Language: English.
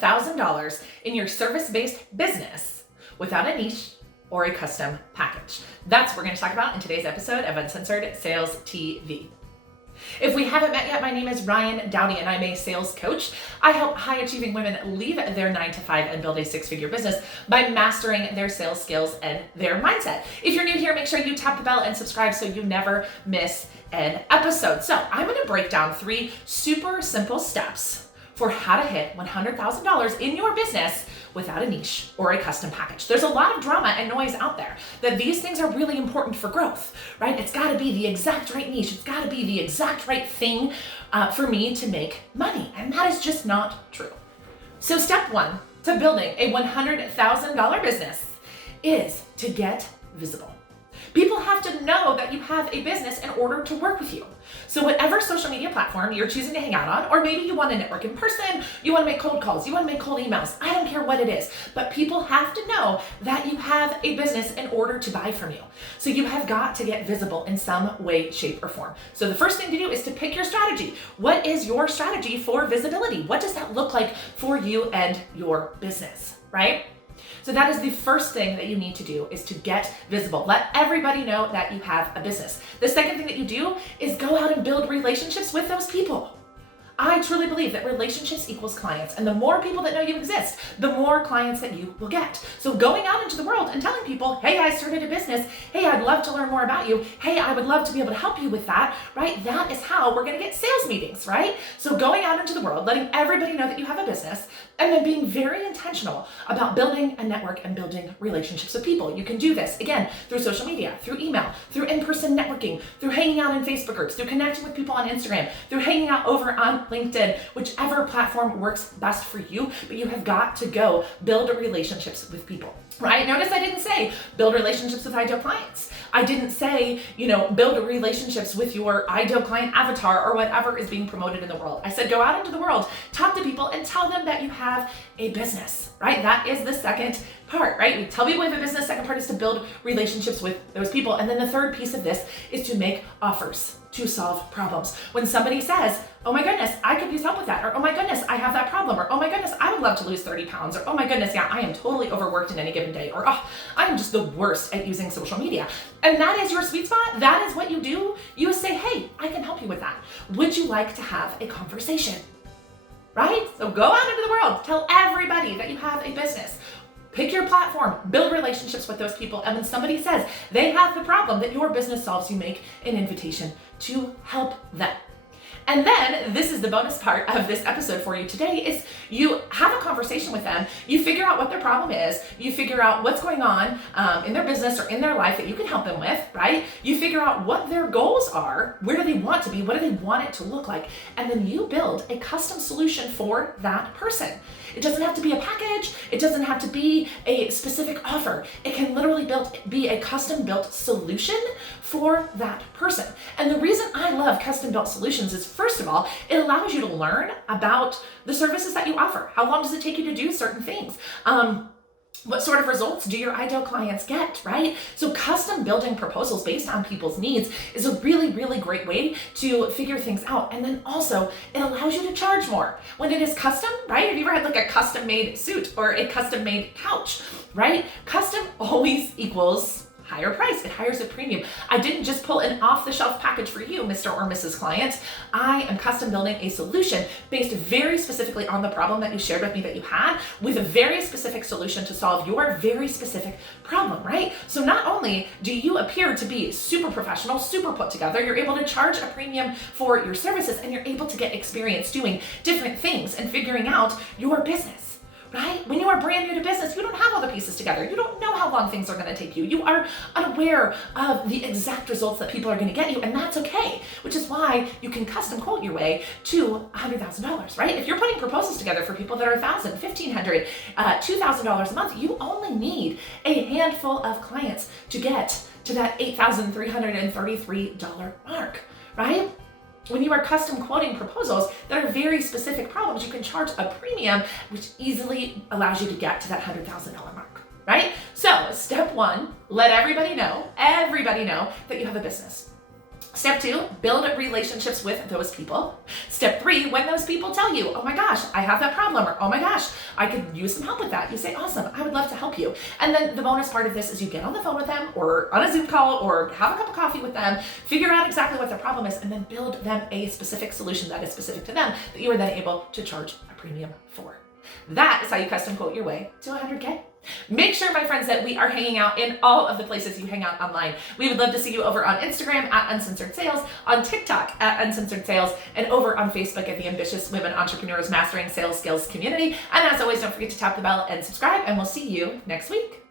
$100,000 in your service-based business without a niche or a custom package. That's what we're going to talk about in today's episode of Uncensored Sales TV. If we haven't met yet, my name is Ryan Dowdy and I'm a sales coach. I help high-achieving women leave their 9-to-5 and build a 6-figure business by mastering their sales skills and their mindset. If you're new here, make sure you tap the bell and subscribe so you never miss an episode. So I'm going to break down 3 super simple steps for how to hit $100,000 in your business without a niche or a custom package. There's a lot of drama and noise out there that these things are really important for growth, right? It's got to be the exact right niche. It's got to be the exact right thing for me to make money. And that is just not true. So step 1 to building a $100,000 business is to get visible. People have to know that you have a business in order to work with you. So whatever social media platform you're choosing to hang out on, or maybe you want to network in person, you want to make cold calls, you want to make cold emails, I don't care what it is, but people have to know that you have a business in order to buy from you. So you have got to get visible in some way, shape, or form. So the first thing to do is to pick your strategy. What is your strategy for visibility? What does that look like for you and your business, right? So that is the first thing that you need to do, is to get visible. Let everybody know that you have a business. The second thing that you do is go out and build relationships with those people. I truly believe that relationships equals clients, and the more people that know you exist, the more clients that you will get. So going out into the world and telling people, hey, I started a business. Hey, I'd love to learn more about you. Hey, I would love to be able to help you with that, right? That is how we're gonna get sales meetings, right? So going out into the world, letting everybody know that you have a business, and then being very intentional about building a network and building relationships with people. You can do this, again, through social media, through email, through in-person networking, through hanging out in Facebook groups, through connecting with people on Instagram, through hanging out over on LinkedIn, whichever platform works best for you, but you have got to go build relationships with people, right? Notice I didn't say build relationships with ideal clients. I didn't say, build relationships with your ideal client avatar or whatever is being promoted in the world. I said, go out into the world, talk to people and tell them that you have a business, right? That is the second part, right? We tell people we have a business. Second part is to build relationships with those people. And then the third piece of this is to make offers to solve problems. When somebody says, oh my goodness, I could use help with that, or oh my goodness, I have that problem, or oh my goodness, I would love to lose 30 pounds, or oh my goodness, yeah, I am totally overworked in any given day, or oh, I am just the worst at using social media. And that is your sweet spot. That is what you do. You say, hey, I can help you with that. Would you like to have a conversation? Right? So go out into the world, tell everybody that you have a business. Pick your platform, build relationships with those people, and when somebody says they have the problem that your business solves, you make an invitation to help them. And then this is the bonus part of this episode for you today, is you have a conversation with them, you figure out what their problem is, you figure out what's going on in their business or in their life that you can help them with, right? You figure out what their goals are, where do they want to be, what do they want it to look like, and then you build a custom solution for that person. It doesn't have to be a package, it doesn't have to be a specific offer. It can literally be a custom built solution for that person. And the reason I love custom built solutions is, first of all, it allows you to learn about the services that you offer. How long does it take you to do certain things? What sort of results do your ideal clients get, right? So custom building proposals based on people's needs is a really, really great way to figure things out. And then also it allows you to charge more. When it is custom, right? Have you ever had like a custom made suit or a custom made couch, right? Custom always equals higher price. It hires a premium. I didn't just pull an off-the-shelf package for you, Mr. or Mrs. Client. I am custom building a solution based very specifically on the problem that you shared with me that you had, with a very specific solution to solve your very specific problem, right? So not only do you appear to be super professional, super put together, you're able to charge a premium for your services, and you're able to get experience doing different things and figuring out your business. Right? When you are brand new to business, you don't have all the pieces together. You don't know how long things are going to take you. You are unaware of the exact results that people are going to get you, and that's okay, which is why you can custom quote your way to $100,000, right? If you're putting proposals together for people that are $1,000, $1,500, $2,000 a month, you only need a handful of clients to get to that $8,333 mark, right? When you are custom quoting proposals that are very specific problems, you can charge a premium, which easily allows you to get to that $100,000 mark, right? So step 1, let everybody know that you have a business. Step 2, build relationships with those people. Step 3, when those people tell you, oh my gosh, I have that problem, or oh my gosh, I could use some help with that, you say, awesome, I would love to help you. And then the bonus part of this is you get on the phone with them or on a Zoom call or have a cup of coffee with them, figure out exactly what their problem is, and then build them a specific solution that is specific to them that you are then able to charge a premium for. That is how you custom quote your way to 100K. Make sure, my friends, that we are hanging out in all of the places you hang out online. We would love to see you over on Instagram at Uncensored Sales, on TikTok at Uncensored Sales, and over on Facebook at the Ambitious Women Entrepreneurs Mastering Sales Skills Community. And as always, don't forget to tap the bell and subscribe, and we'll see you next week.